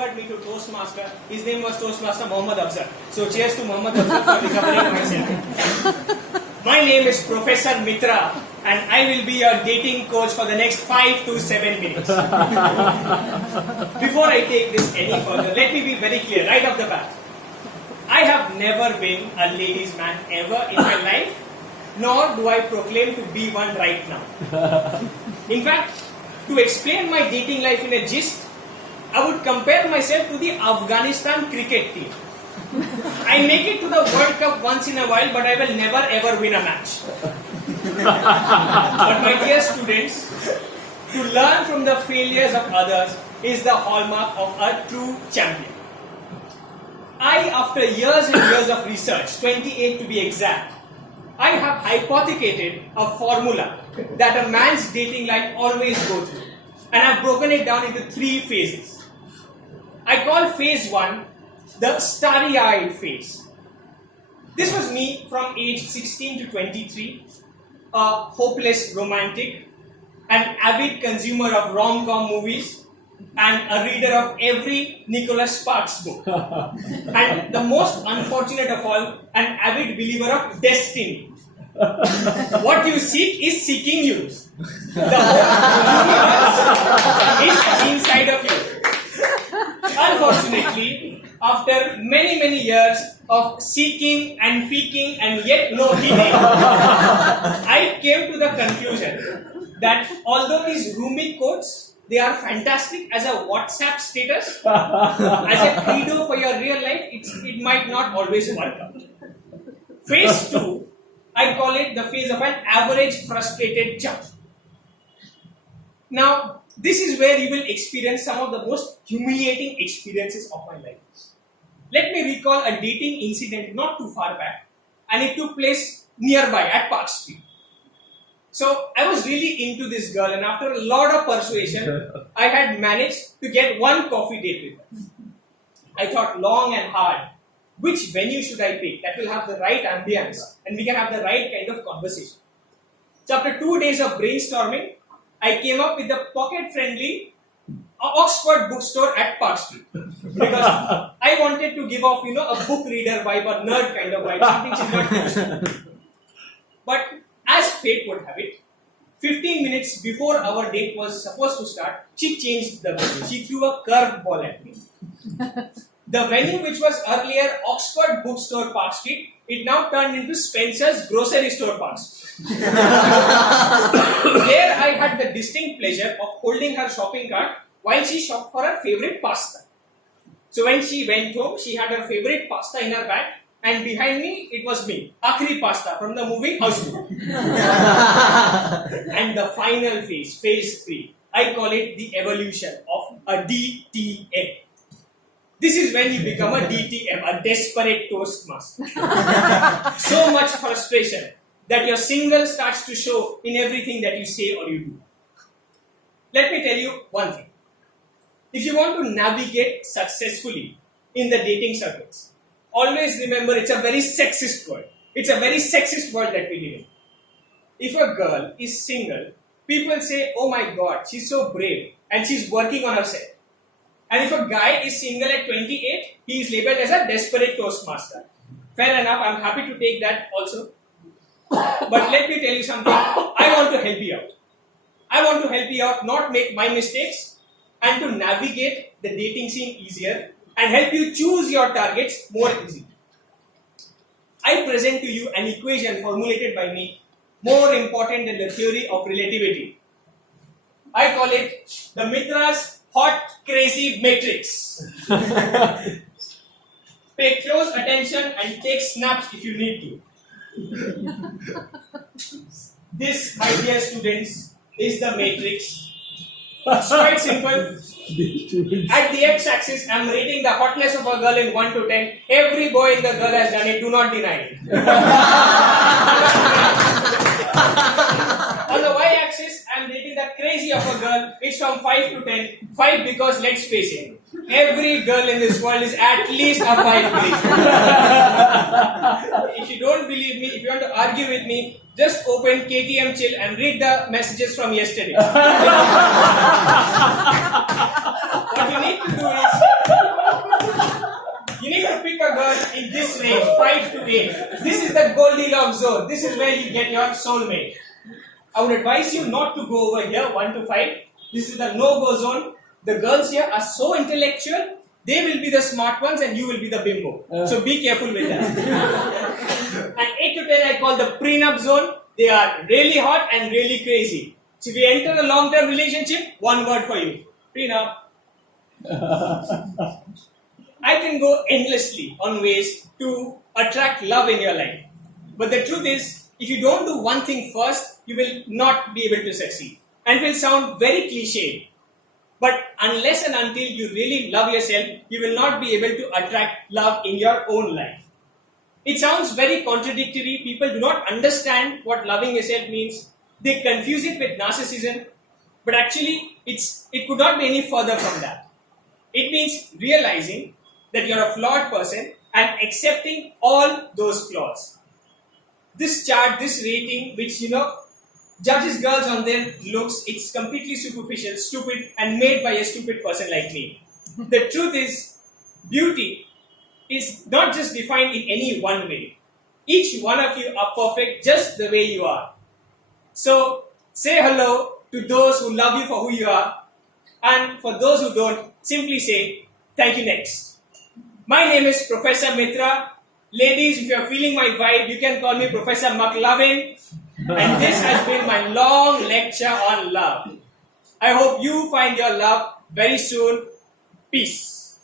referred me to Toastmaster. His name was Toastmaster Mohammed Afzal. So cheers to Mohammed Afzal for recovering myself. My name is Professor Mitra, and I will be your dating coach for the next 5 to 7 minutes. Before I take this any further, let me be very clear right off the bat. I have never been a ladies' man ever in my life, nor do I proclaim to be one right now. In fact, to explain my dating life in a gist, I would compare myself to the Afghanistan cricket team. I make it to the World Cup once in a while, but I will never ever win a match. But my dear students, to learn from the failures of others is the hallmark of a true champion. After years and years of research, 28 to be exact, I have hypothecated a formula that a man's dating life always goes through. And I've broken it down into 3 phases. I call phase 1 the starry-eyed phase. This was me from age 16 to 23, a hopeless romantic, an avid consumer of rom-com movies, and a reader of every Nicholas Sparks book. And the most unfortunate of all, an avid believer of destiny. What you seek is seeking you. The whole universe is inside of you. Unfortunately, after many years of seeking and peeking and yet no hitting, I came to the conclusion that although these roomy quotes, they are fantastic as a WhatsApp status, as a credo for your real life, it might not always work out. Phase 2, I call it the phase of an average frustrated chump. Now, this is where you will experience some of the most humiliating experiences of my life. Let me recall a dating incident not too far back, and it took place nearby at Park Street. So, I was really into this girl, and after a lot of persuasion, I had managed to get one coffee date with her. I thought long and hard, which venue should I pick that will have the right ambience and we can have the right kind of conversation. So after 2 days of brainstorming, I came up with the pocket-friendly Oxford bookstore at Park Street. Because I wanted to give off, a book reader vibe or nerd kind of vibe, something she's not used to. But as fate would have it, 15 minutes before our date was supposed to start, she changed the venue. She threw a curved ball at me. The venue, which was earlier Oxford Bookstore Park Street, it now turned into Spencer's Grocery Store Park Street. There I had the distinct pleasure of holding her shopping cart while she shopped for her favorite pasta. So when she went home, she had her favorite pasta in her bag, and behind me, it was me, Akhri Pasta from the movie Houseful. And the final phase, phase 3, I call it the evolution of a DTM. This is when you become a DTM, a desperate toastmaster. So much frustration that your single starts to show in everything that you say or you do. Let me tell you one thing. If you want to navigate successfully in the dating circles, always remember it's a very sexist world. It's a very sexist world that we live in. If a girl is single, people say, oh my God, she's so brave and she's working on herself. And if a guy is single at 28, he is labeled as a desperate toastmaster. Fair enough, I'm happy to take that also. But let me tell you something, I want to help you out. I want to help you out, not make my mistakes, and to navigate the dating scene easier and help you choose your targets more easily. I present to you an equation formulated by me, more important than the theory of relativity. I call it the Mitra's hot, crazy matrix. Pay close attention and take snaps if you need to. This, my dear students, is the matrix. It's quite simple. At the x-axis, I am rating the hotness of a girl in 1 to 10. Every boy in the girl has done it. Do not deny it. On the y-axis, I am rating the crazy of a girl. It's from 5 to 10. 5 because, let's face it, every girl in this world is at least a 5 crazy. If you don't believe me, if you want to argue with me, just open KTM Chill and read the messages from yesterday. What you need to do is prenup zone. This is where you get your soulmate. I would advise you not to go over here, 1 to 5. This is the no-go zone. The girls here are so intellectual, they will be the smart ones and you will be the bimbo. So be careful with that. And 8 to 10 I call the prenup zone. They are really hot and really crazy. So if you enter a long-term relationship, one word for you. Prenup. I can go endlessly on ways to attract love in your life. But the truth is, if you don't do one thing first, you will not be able to succeed. And it will sound very cliched. But unless and until you really love yourself, you will not be able to attract love in your own life. It sounds very contradictory. People do not understand what loving yourself means. They confuse it with narcissism. But actually, it could not be any further from that. It means realizing that you're a flawed person and accepting all those flaws. This chart, this rating, which judges girls on their looks, it's completely superficial, stupid, and made by a stupid person like me. The truth is, beauty is not just defined in any one way. Each one of you are perfect just the way you are. So, say hello to those who love you for who you are, and for those who don't, simply say, thank you next. My name is Professor Mitra. Ladies, if you are feeling my vibe, you can call me Professor McLuvin's. And this has been my long lecture on love. I hope you find your love very soon. Peace.